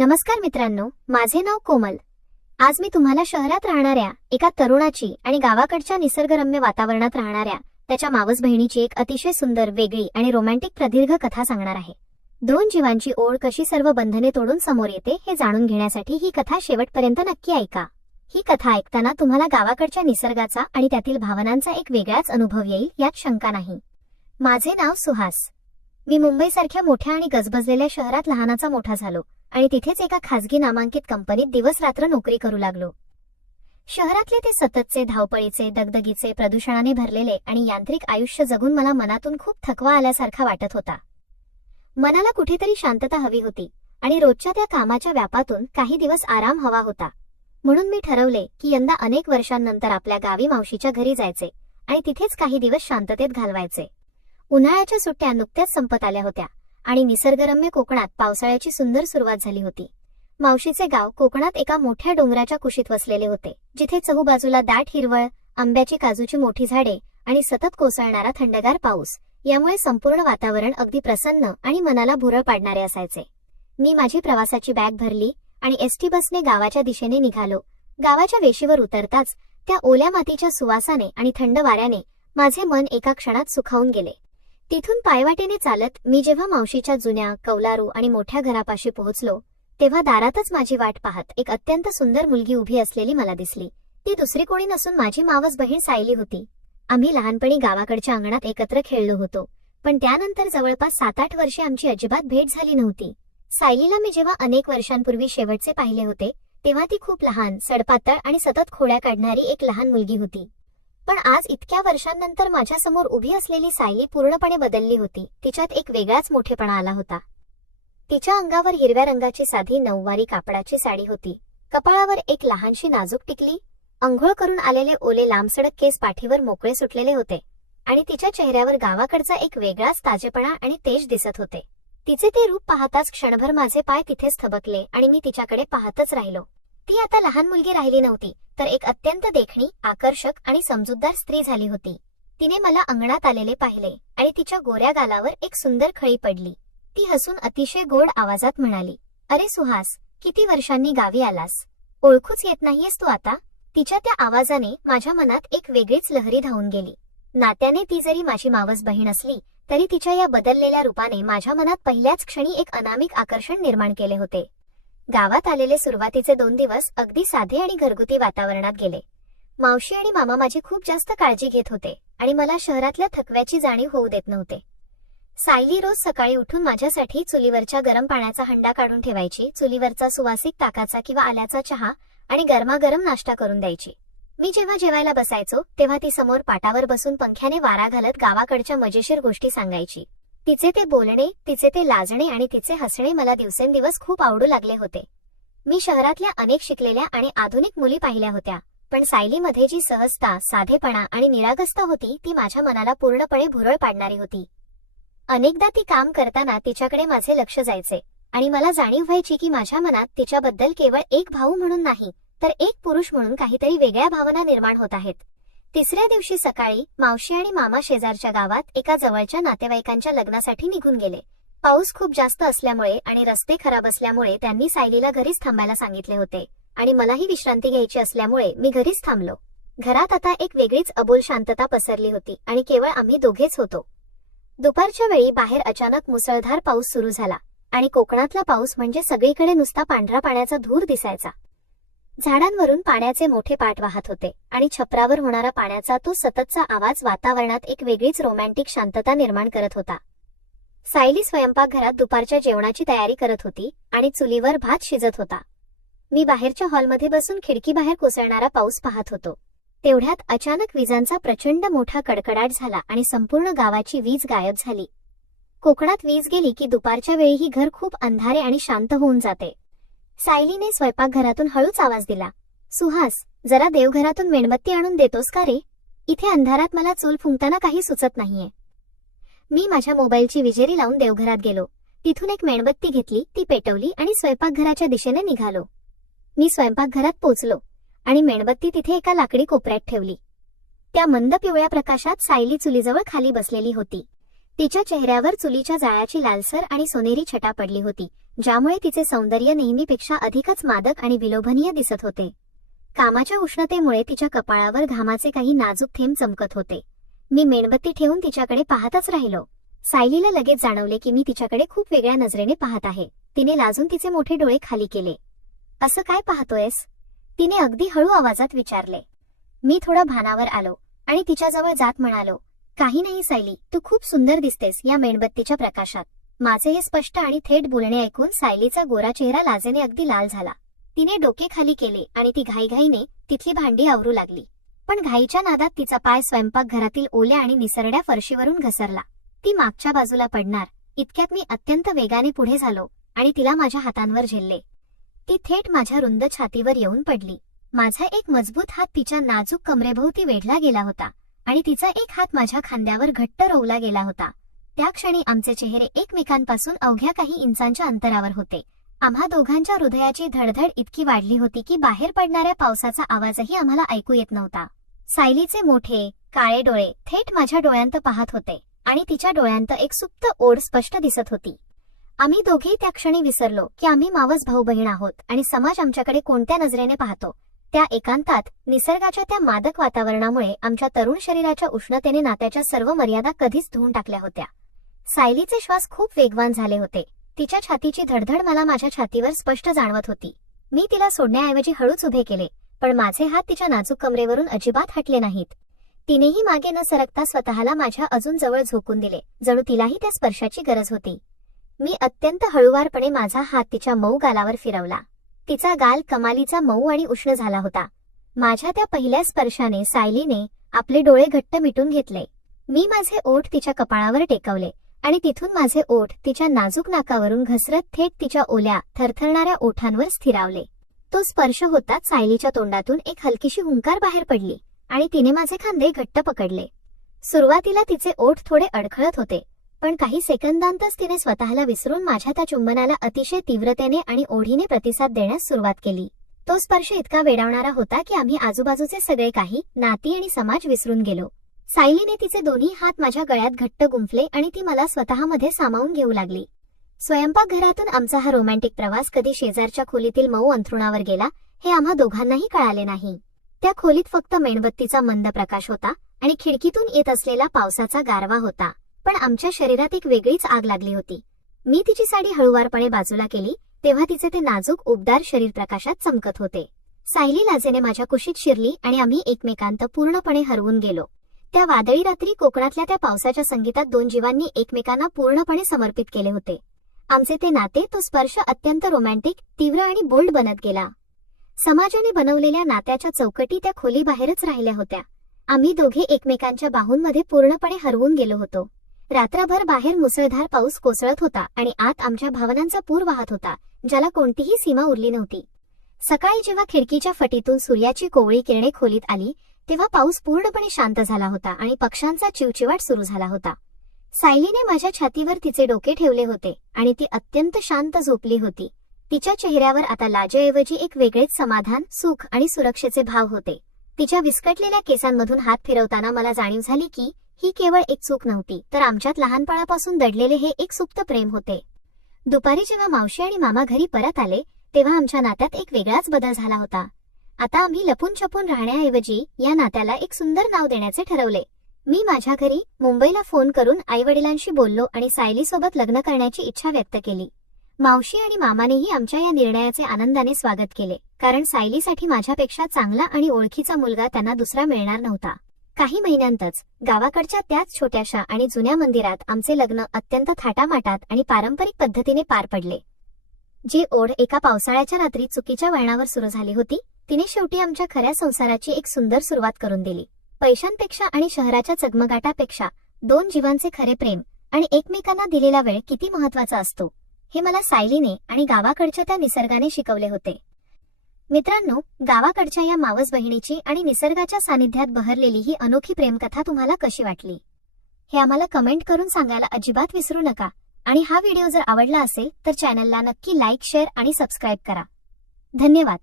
नमस्कार मित्रांनो, माझे नाव कोमल। आज मी तुम्हाला शहरात राहणाऱ्या एका तरुणाची आणि गावाकडच्या निसर्गरम्य वातावरणात राहणाऱ्या त्याच्या मावस बहिणीची एक अतिशय सुंदर, वेगळी आणि रोमॅन्टिक प्रदीर्घ कथा सांगणार आहे। दोन जीवांची ओढ कशी सर्व बंधने तोडून समोर येते हे जाणून घेण्यासाठी ही कथा शेवटपर्यंत नक्की ऐका। ही कथा ऐकताना तुम्हाला गावाकडच्या निसर्गाचा आणि त्यातील भावनांचा एक वेगळाच अनुभव येईल, यात शंका नाही। माझे नाव सुहास। मी मुंबईसारख्या मोठ्या आणि गजबजलेल्या शहरात लहानाचा मोठा झालो आणि तिथेच एका खासगी नामांकित कंपनीत दिवस-रात्र नोकरी करू लागलो। शहरातले ते सततचे धावपळीचे, दगदगीचे, प्रदूषणाने भरलेले आणि यांत्रिक आयुष्य जगून मला मनातून खूप थकवा आल्यासारखा वाटत होता। मनाला कुठेतरी शांतता हवी होती आणि रोजच्या त्या कामाच्या व्यापातून काही दिवस आराम हवा होता। म्हणून मी ठरवले की यंदा अनेक वर्षांनंतर आपल्या गावी मावशीच्या घरी जायचे आणि तिथेच काही दिवस शांततेत घालवायचे। उन्हाळ्याच्या सुट्ट्या नुकत्याच संपत आल्या होत्या आणि निसर्गरम्य कोकणात पावसाळ्याची सुंदर सुरुवात झाली होती। मावशीचे गाव कोकणात एका मोठ्या डोंगराच्या कुशीत वसलेले होते, जिथे चहूबाजूला दाट हिरवळ, आंब्याची, काजूची मोठी झाडे आणि सतत कोसळणारा थंडगार पाऊस यामुळे संपूर्ण वातावरण अगदी प्रसन्न आणि मनाला भुरळ पाडणारे असायचे। मी माझी प्रवासाची बॅग भरली आणि एसटी बसने गावाच्या दिशेने निघालो। गावाच्या वेशीवर उतरताच त्या ओल्या मातीच्या सुवासाने आणि थंड वाऱ्याने माझे मन एका क्षणात सुखावून गेले। तिथून पायवाटेने चालत मी जेव्हा मावशीच्या जुन्या, कौलारू आणि मोठ्या घरापाशी पोहोचलो, तेव्हा दारातच माझी वाट पाहत एक अत्यंत सुंदर मुलगी उभी असलेली मला दिसली। ती दुसरी कोणी नसून माझी मावस बहीण सायली होती। आम्ही लहानपणी गावाकडच्या अंगणात एकत्र खेळलो होतो, पण त्यानंतर जवळपास 7-8 वर्षे आमची अजिबात भेट झाली नव्हती। सायलीला मी जेव्हा अनेक वर्षांपूर्वी शेवटचे पाहिले होते, तेव्हा ती खूप लहान, सडपातळ आणि सतत खोड्या काढणारी एक लहान मुलगी होती। पण आज इतक्या वर्षांनंतर माझ्यासमोर उभी असलेली सायली पूर्णपणे बदलली होती। तिच्यात एक वेगळाच मोठेपणा आला होता। तिच्या अंगावर हिरव्या रंगाची साधी नऊवारी कापडाची साडी होती, कपाळावर एक लहानशी नाजूक टिकली, अंघोळ करून आलेले ओले लांबसडक केस पाठीवर मोकळे सुटलेले होते आणि तिच्या चेहऱ्यावर गावाकडचा एक वेगळाच ताजेपणा आणि तेज दिसत होते। तिचे ते रूप पाहताच क्षणभर माझे पाय तिथेच थबकले आणि मी तिच्याकडे पाहतच राहिलो। ती आता लहान मुलगी राहिली नव्हती, तर एक अत्यंत देखणी, आकर्षक आणि समजूतदार स्त्री झाली होती। तिने मला अंगणात आलेले पाहिले आणि तिच्या गोऱ्या गालावर एक सुंदर खळी पडली। ती हसून अतिशय गोड आवाजात म्हणाली, "अरे सुहास, किती वर्षांनी गावी आलास? ओळखूच येत नाहीयेस तू आता?" तिच्या त्या आवाजाने माझ्या मनात एक वेगळीच लहरी धावून गेली। नात्याने ती जरी माझी मावस बहीण असली, तरी तिच्या या बदललेल्या रूपाने माझ्या मनात पहिल्याच क्षणी एक अनामिक आकर्षण निर्माण केले होते। गावात आलेले सुरुवातीचे 2 दिवस अगदी साधे आणि घरगुती वातावरणात गेले। मावशी आणि मामा माझी खूप जास्त काळजी घेत होते आणि मला शहरातल्या थकव्याची जाणीव होऊ देत नव्हते। सायली रोज सकाळी उठून माझ्यासाठी चुलीवरच्या गरम पाण्याचा हंडा काढून ठेवायची, चुलीवरचा सुवासिक ताकाचा किंवा आल्याचा चहा आणि गरमागरम नाश्ता करून द्यायची। मी जेव्हा जेवायला बसायचो, तेव्हा ती समोर पाटावर बसून पंख्याने वारा घालत गावाकडच्या मजेशीर गोष्टी सांगायची। तिचे ते बोलणे, तिचे ते लाजणे आणि तिचे हसणे मला दिवसेंदिवस खूप आवडू लागले होते। मी शहरातल्या अनेक शिकलेल्या आणि आधुनिक मुली पाहिल्या होत्या, पण सायलीमध्ये जी सहजता, साधेपणा आणि निरागसता होती, ती माझ्या मनाला पूर्णपणे भुरळ पाडणारी होती। अनेकदा ती काम करताना तिच्याकडे माझे लक्ष जायचे आणि मला जाणीव व्हायची की माझ्या मनात तिच्याबद्दल केवळ एक भाऊ म्हणून नाही, तर एक पुरुष म्हणून काहीतरी वेगळ्या भावना निर्माण होत आहेत। तिसऱ्या दिवशी सकाळी मावशी आणि मामा शेजारच्या गावात एका जवळच्या नातेवाईकांच्या लग्नासाठी निघून गेले। पाऊस खूप जास्त असल्यामुळे आणि रस्ते खराब असल्यामुळे त्यांनी सायलीला घरीच थांबायला सांगितले होते आणि मलाही विश्रांती घ्यायची असल्यामुळे मी घरीच थांबलो। घरात आता एक वेगळीच अबोल शांतता पसरली होती आणि केवळ आम्ही दोघेच होतो। दुपारच्या वेळी बाहेर अचानक मुसळधार पाऊस सुरू झाला आणि कोकणातला पाऊस म्हणजे सगळीकडे नुसता पांढरा पाण्याचा धूर दिसायचा। झाडांवरून पाण्याचे मोठे पाट वाहत होते आणि छपरावर होणारा पाण्याचा तो सततचा आवाज वातावरणात एक वेगळीच रोमॅन्टिक शांतता निर्माण करत होता। सायली स्वयंपाकघरात दुपारच्या जेवणाची तयारी करत होती आणि चुलीवर भात शिजत होता। मी बाहेरच्या हॉलमध्ये बसून खिडकीबाहेर कोसळणारा पाऊस पाहत होतो। तेवढ्यात अचानक विजांचा प्रचंड मोठा कडकडाट झाला आणि संपूर्ण गावाची वीज गायब झाली। कोकणात वीज गेली की दुपारच्या वेळीही घर खूप अंधारे आणि शांत होऊन जाते। सायलीने स्वयंपाकघरातून हळूच आवाज दिला, "सुहास, जरा देवघरातून मेणबत्ती आणून देतोस का रे? इथे अंधारात मला चूल फुंकताना काही सुचत नाहीये." मी माझ्या मोबाईलची विजेरी लावून देवघरात गेलो। तिथून एक मेणबत्ती घेतली, ती पेटवली आणि स्वयंपाकघराच्या दिशेने निघालो। मी स्वयंपाकघरात पोचलो आणि मेणबत्ती तिथे एका लाकडी कोपऱ्यात ठेवली। त्या मंद पिवळ्या प्रकाशात सायली चुलीजवळ खाली बसलेली होती। तिच्या चेहऱ्यावर चुलीच्या जाळ्याची लालसर आणि सोनेरी छटा पडली होती, ज्यामुळे तिचे सौंदर्य नेहमीपेक्षा अधिकच मादक आणि विलोभनीय दिसत होते. कामाच्या उष्णतेमुळे तिच्या कपाळावर घामाचे काही नाजूक थेंब चमकत होते. मी मेणबत्ती ठेवून तिच्याकडे पाहतच राहिलो. सायलीला लगेच जाणवले की मी तिच्याकडे खूप वेगळ्या नजरेने पाहत आहे. तिने लाजून तिचे मोठे डोळे खाली केले. असं काय पाहतोयस? तिने अगदी हळू आवाजात विचारले. मी थोडा भानावर आलो आणि तिच्याजवळ जात म्हणालो, काही नाही सायली, तू खूप सुंदर दिसतेस या मेणबत्तीच्या प्रकाशात. माझे हे स्पष्ट आणि थेट बोलणे ऐकून सायलीचा गोरा चेहरा लाजेने अगदी लाल झाला. तिने डोके खाली केले आणि ती घाईघाईने तिथली भांडी आवरू लागली. पण घाईच्या नादात तिचा पाय स्वयंपाकघरातील ओल्या आणि निसरड्या फरशीवरून घसरला. ती मागच्या बाजूला पडणार इतक्यात मी अत्यंत वेगाने पुढे झालो आणि तिला माझ्या हातांवर झेलले. ती थेट माझ्या रुंद छातीवर येऊन पडली. माझा एक मजबूत हात तिच्या नाजूक कमरेभोवती वेढला गेला होता आणि तिचा एक हात माझ्या खांद्यावर घट्ट रोवला गेला होता. त्या क्षणी आमचे चेहरे एकमेकांपासून अवघ्या काही इंचांच्या अंतरावर होते. आम्हा दोघांच्या हृदयाची धडधड इतकी वाढली होती की बाहेर पडणाऱ्या पावसाचा आवाजही आम्हाला ऐकू येत नव्हता. सायलीचे मोठे काळे डोळे थेट माझ्या डोळ्यांत पाहत होते आणि तिच्या डोळ्यांत एक सुप्त ओढ स्पष्ट दिसत होती. आम्ही दोघेही त्या क्षणी विसरलो की आम्ही मावस भाऊ बहीण आहोत आणि समाज आमच्याकडे कोणत्या नजरेने पाहतो. त्या एकांतात निसर्गाच्या त्या मादक वातावरणामुळे आमच्या तरुण शरीराच्या उष्णतेने नात्याच्या सर्व मर्यादा कधीच धुवून टाकल्या होत्या. सायलीचे श्वास खूप वेगवान झाले होते. तिच्या छातीची धडधड मला माझ्या छातीवर स्पष्ट जाणवत होती. मी तिला सोडण्याऐवजी हळूच उभे केले, पण माझे हात तिच्या नाजूक कमरेवरून अजिबात हटले नाहीत. तिनेही मागे न सरकता स्वतःला माझ्या अजून जवळ झोकून दिले, जणू तिलाही त्या स्पर्शाची गरज होती. मी अत्यंत हळुवारपणे माझा हात तिच्या मऊ गालावर फिरवला. तिचा गाल कमालीचा मऊ आणि उष्ण झाला होता. माझ्या त्या पहिल्या स्पर्शाने सायलीने आपले डोळे घट्ट मिटून घेतले. मी माझे ओठ तिच्या कपाळावर टेकवले आणि तिथून माझे ओठ तिच्या नाजूक नाकावरून घसरत थेट तिच्या ओल्या थरथरणाऱ्या ओठांवर स्थिरावले. तो स्पर्श होताच सायलीच्या तोंडातून एक हलकीशी हुंकार बाहेर पडली आणि तिने माझे खांदे घट्ट पकडले. सुरुवातीला तिचे ओठ थोडे अडखळत होते, पण काही सेकंदांतच तिने स्वतःला विसरून माझ्या त्या चुंबनाला अतिशय तीव्रतेने आणि ओढीने प्रतिसाद देण्यास सुरुवात केली. तो स्पर्श इतका वेडावणारा होता की आम्ही आजूबाजूचे सगळे काही, नाती आणि समाज विसरून गेलो. सायलीने तिचे दोन्ही हात माझ्या गळ्यात घट्ट गुंफले आणि ती मला स्वतःमध्ये सामावून घेऊ लागली. स्वयंपाकघरातून आमचा हा रोमॅन्टिक प्रवास कधी शेजारच्या खोलीतील मऊ अंथरुणावर गेला हे आम्हा दोघांनाही कळाले नाही. त्या खोलीत फक्त मेणबत्तीचा मंद प्रकाश होता आणि खिडकीतून येत असलेला पावसाचा गारवा होता, पण आमच्या शरीरात एक वेगळीच आग लागली होती. मी तिची साडी हळुवारपणे बाजूला केली तेव्हा तिचे ते नाजूक उबदार शरीर प्रकाशात चमकत होते. सायली लाजेने माझ्या कुशीत शिरली आणि आम्ही एकमेकांत पूर्णपणे हरवून गेलो. त्या वादळी रात्री कोकणातल्या त्या पावसाच्या संगीतात दोन जीवांनी एकमेकांना पूर्णपणे समर्पित केले होते. आमचे ते नाते, तो स्पर्श अत्यंत रोमॅन्टिक, तीव्र आणि बोल्ड बनत गेला. समाजाने बनवलेल्या नात्याच्या चौकटी त्या खोलीबाहेरच राहिल्या होत्या. आम्ही दोघे एकमेकांच्या बाहूंमध्ये पूर्णपणे हरवून गेलो होतो. रात्रभर बाहेर मुसळधार पाऊस कोसळत होता आणि आत आमच्या भावनांचा पूर वाहत होता, ज्याला कोणतीही सीमा उरली नव्हती. सकाळी जेव्हा खिडकीच्या फटीतून सूर्याची कोवळी किरणे खोलीत आली तेव्हा पाऊस पूर्णपणे शांत झाला होता आणि पक्ष्यांचा चिवचिवाट सुरू झाला होता. सायलीने माझ्या छातीवर तिचे डोके ठेवले होते आणि ती अत्यंत शांत झोपली होती. तिच्या चेहऱ्यावर आता लाजेऐवजी एक वेगळेच समाधान, सुख आणि सुरक्षेचे भाव होते. तिच्या विस्कटलेल्या केसांमधून हात फिरवताना मला जाणीव झाली की ही केवळ एक चूक नव्हती, तर आमच्यात लहानपणापासून दडलेले हे एक सुप्त प्रेम होते. दुपारी जेव्हा मावशी आणि मामा घरी परत आले तेव्हा आमच्या नात्यात एक वेगळाच बदल झाला होता. आता आम्ही लपून छपून राहण्याऐवजी या नात्याला एक सुंदर नाव देण्याचे ठरवले. मी माझ्या घरी मुंबईला फोन करून आईवडिलांशी बोललो आणि सायलीसोबत लग्न करण्याची इच्छा व्यक्त केली. मावशी आणि मामानेही आमच्या या निर्णयाचे आनंदाने स्वागत केले, कारण सायलीसाठी माझ्यापेक्षा चांगला आणि ओळखीचा मुलगा त्यांना दुसरा मिळणार नव्हता. काही महिन्यांतच गावाकडच्या त्याच छोट्याशा आणि जुन्या मंदिरात आमचे लग्न अत्यंत थाटामाटात आणि पारंपरिक पद्धतीने पार पडले. जी ओढ एका पावसाळ्याच्या रात्री चुकीच्या वळणावर सुरू झाली होती, तिने शेवटी आमच्या खऱ्या संसाराची एक सुंदर सुरुवात करून दिली. पैशांपेक्षा आणि शहराच्या चगमगाटापेक्षा दोन जीवांचे खरे प्रेम आणि एकमेकांना दिलेला वेळ किती महत्त्वाचा असतो हे मला सायलीने आणि गावाकडच्या त्या निसर्गाने शिकवले होते. मित्रांनो, गावाकडच्या या मावस बहिणीची आणि निसर्गाच्या सानिध्यात बहरलेली ही अनोखी प्रेमकथा तुम्हाला कशी वाटली हे आम्हाला कमेंट करून सांगायला अजिबात विसरू नका. आणि हा व्हिडिओ जर आवडला असेल तर चॅनलला नक्की लाईक, शेअर आणि सबस्क्राईब करा. धन्यवाद.